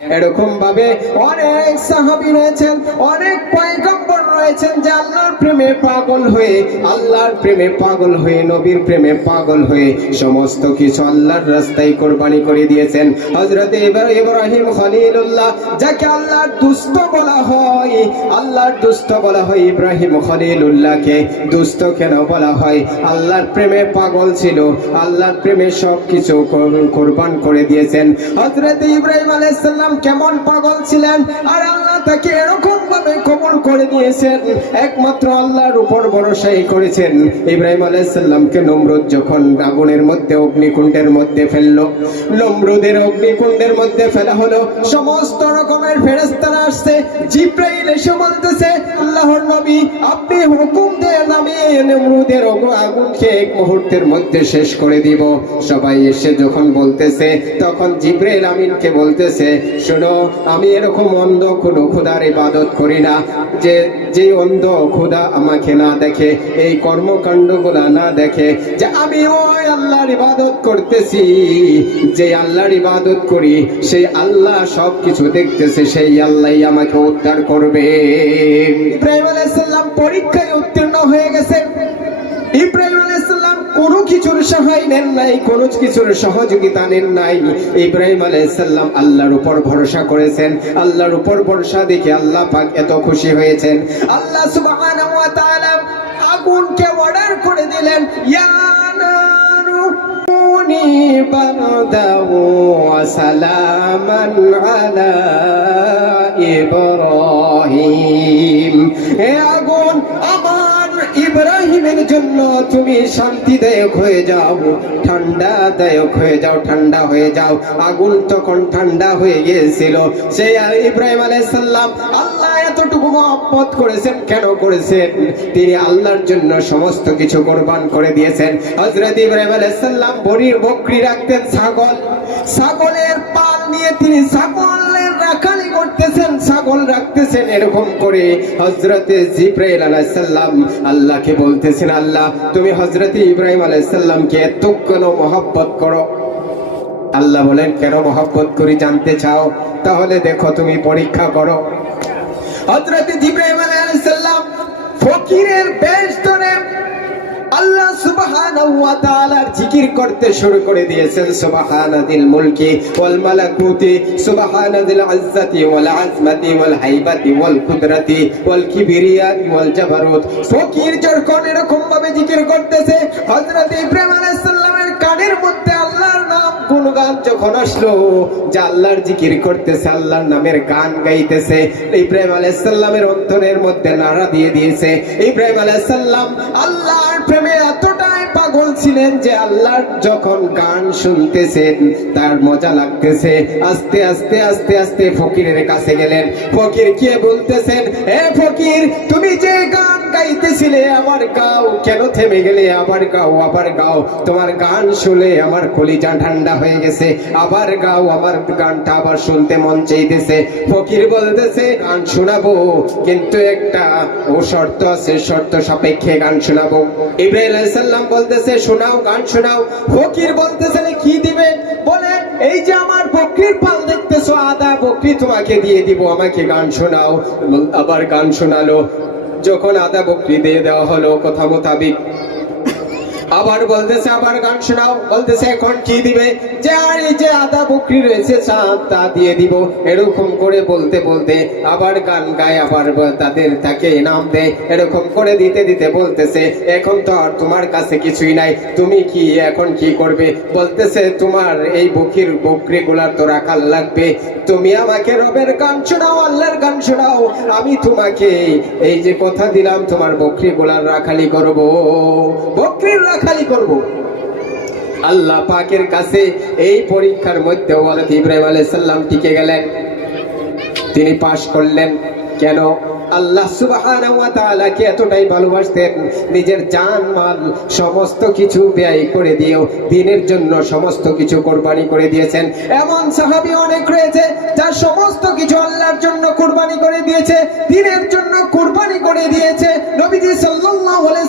এরকম ভাবে অনেক সাহাবী রয়েছেন, অনেক পয়গম্বর রয়েছেন যে আল্লাহর প্রেমে পাগল হয়ে, আল্লাহর প্রেমে পাগল হয়ে, নবীর প্রেমে পাগল হয়ে সমস্ত কিছু আল্লাহর রাস্তায় কোরবানি করে দিয়েছেন। হযরত ইব্রাহিম খলিলুল্লাহ, যাকে আল্লাহর দুষ্ট বলা হয়, আল্লাহর দুষ্ট বলা হয়, ইব্রাহিম খলিলুল্লাহকে দুষ্ট কেন বলা হয়? আল্লাহর প্রেমে পাগল ছিল, আল্লাহর প্রেমে সব কিছু কোরবান করে দিয়েছেন। হযরত ইব্রাহিম আলাইহিস সালাম কেমন পাগল ছিলেন, আর আল্লাহ তাকে এরকম ভাবে কবুল করে দিয়েছেন, একমাত্র আল্লাহর উপর ভরসাই করেছেন। ইব্রাহিম আলাইহিস সালামকে নমরুদ যখন আগুনের মধ্যে, অগ্নিকুণ্ডের মধ্যে ফেললো, নমরুদের অগ্নিকুণ্ডের মধ্যে ফেলা হলো, সমস্ত রকমের ফেরেশতারা আসছে। জিবরাইল এসে বলতেছে, আল্লাহর নবী আপনি হুকুম দেন, আমি নমরুদের আগুনকে এক মুহূর্তের মধ্যে শেষ করে দিব। সবাই এসে যখন বলতেছে, তখন জিবরাইল আমিনকে বলতেছে, শোনো, আমি এরকম অন্ধ কোনো খোদার ইবাদত করি না, যে অন্ধ খোদা আমাকে না দেখে, এই কর্মকাণ্ডগুলা না দেখে, যে আমি ওই আল্লাহর ইবাদত করতেছি, যে আল্লাহর ইবাদত করি, সেই আল্লাহ সব কিছু দেখতেছে, সেই আল্লাহই আমাকে উদ্ধার করবে। ইব্রাহিম আলাইহিস সালাম পরীক্ষায় উত্তীর্ণ হয়ে গেছে। ইব্রাহিম আলাইহিস সালাম কোনো কিছুর সহায় নেন নাই, কোনো কিছুর সহযোগিতা নেন নাই। ইব্রাহিম আলাইহিস সালাম আল্লাহর উপর ভরসা করেছেন। আল্লাহর উপর ভরসা দেখে আল্লাহ পাক এত খুশি হয়েছেন, আল্লাহ সুবহানাহু ওয়া তাআলা আগুনকে অর্ডার করে দিলেন, ইয়া নারু কুনি বারদাও ওয়া সালামান আলা ইব্রাহিম। হে আগুন, ইব্রাহিমের জন্য তুমি শান্তিদায়ক হয়ে যাও, ঠান্ডাদায়ক হয়ে যাও, ঠান্ডা হয়ে যাও। আগুন তখন ঠান্ডা হয়ে গিয়েছিল। সেই ইব্রাহিম আলাইহিস সালাম আল্লাহ এতটুকু মহব্বত করেছেন, কেন করেছেন? তিনি আল্লাহর জন্য সমস্ত কিছু কোরবান করে দিয়েছেন। হযরত ইব্রাহিম আলাইহিস সালাম বকরি রাখতেন, ছাগলের পাল নিয়ে তিনি ছাগলের রাখালি করতেছেন, ছাগল রাখতেছেন। এরকম করে হযরত জিবরাইল আলাইহিস সালাম আল্লাহকে বলতেছেন, আল্লাহ তুমি হযরত ইব্রাহিম আলাইহিস সালামকে এত কেন মহব্বত করো? আল্লাহ বলেন, কেন মহব্বত করি জানতে চাও? তাহলে দেখো, তুমি পরীক্ষা করো। হযরত ইব্রাহিম আলাইহিস সালাম ফকিরের বেশ ধরে আল্লাহ সুবহানাহু ওয়া তাআলার জিকির করতে শুরু করে দিয়েছেন। সুবহানাদিল মুলকি ওয়াল মালাকুতি, সুবহানাদিল ইজ্জতি ওয়াল আজমতি ওয়াল হাইবাতি ওয়াল কুদরতি ওয়াল কিবরিয়া ওয়াল জাবারুত। ফকির যখন এরকম ভাবে জিকির করতেছে, হযরত ইব্রাহিম আলাইহিস সালামের কানের মধ্যে আল্লাহর নাম গুণগান যখন আসলো, যে আল্লাহর জিকির করতেছে, আল্লাহর নামের গান গাইতেছে, ইব্রাহিম আলাইহিস সালামের অন্তরের মধ্যে নাড়া দিয়ে দিয়েছে। ইব্রাহিম আলাইহিস সালাম আল্লাহর প্রেমে এতটাই পাগল ছিলেন যে আল্লাহর যখন গান শুনতেছেন তার মজা লাগতেছে। আস্তে আস্তে আস্তে আস্তে ফকিরের কাছে গেলেন। ফকির কে বলতেছেন, হে ফকির, তুমি যে গান গাইতেছিলে আবার গাও, কেন থেমে গেলে? আবার গাও, আবার গাও, তোমার গান শুনে আমার কলিজা ঠান্ডা হয়ে গেছে, আবার গাও, আমার গানটা আবার শুনতে মন চাইতেছে। ফকির বলতেছে, গান শোনাবো, কিন্তু একটা শর্ত আছে, শর্ত সাপেক্ষে গান শোনাবো। ইব্রাহিম আলাইহিস সালাম বলতেছে, শোনাও, গান শোনাও। ফকির বলতেছে, কি দিবে? বলে, এই যে আমার বকরির পাল দেখতেছো, আদা বকরি তোমাকে দিয়ে দিব, আমাকে গান শোনাও। আবার গান শোনালো। যখন আদা বকরি দিয়ে দেওয়া হলো কথা মোতাবিক, আবার বলতেছে, আবার গান শোনাও। বলতেছে, এখন কি দিবে? যে আর এই যে আদা বকরি রয়েছে তা দিয়ে দিব। এরকম করে বলতে বলতে আবার গান গায়, আবার তাকে ইনাম দেয়। এরকম করে দিতে দিতে বলতেছে, এখন তো আর তোমার কাছে কিছুই নাই, তুমি কি এখন কি করবে? বলতেছে, তোমার এই বকরি গুলার তো রাখাল লাগবে, তুমি আমাকে রবের গান শোনাও, আল্লাহর গান শোনাও, আমি তোমাকে এই যে কথা দিলাম, তোমার বকরি গুলার রাখালি করবো, বকরির খালি করব। আল্লাহ পাকের কাছে এই পরীক্ষার মধ্যে হযরত ইব্রাহিম আলাইহিস সালাম টিকে গেলেন, তিনি পাশ করলেন। কেন? আল্লাহ সুবহানাহু ওয়া তাআলাকে এতটাই ভালোবাসতেন, নিজের জান মাল সমস্ত কিছু ব্যয় করে দিয়েও দ্বীনের জন্য সমস্ত কিছু কোরবানি করে দিয়েছেন। এমন সাহাবী অনেক রয়েছে যার সমস্ত কিছু আল্লাহর জন্য কোরবানি করে দিয়েছে, দ্বীনের জন্য কোরবানি করে দিয়েছে। নবীজি সাল্লাল্লাহু আলাইহি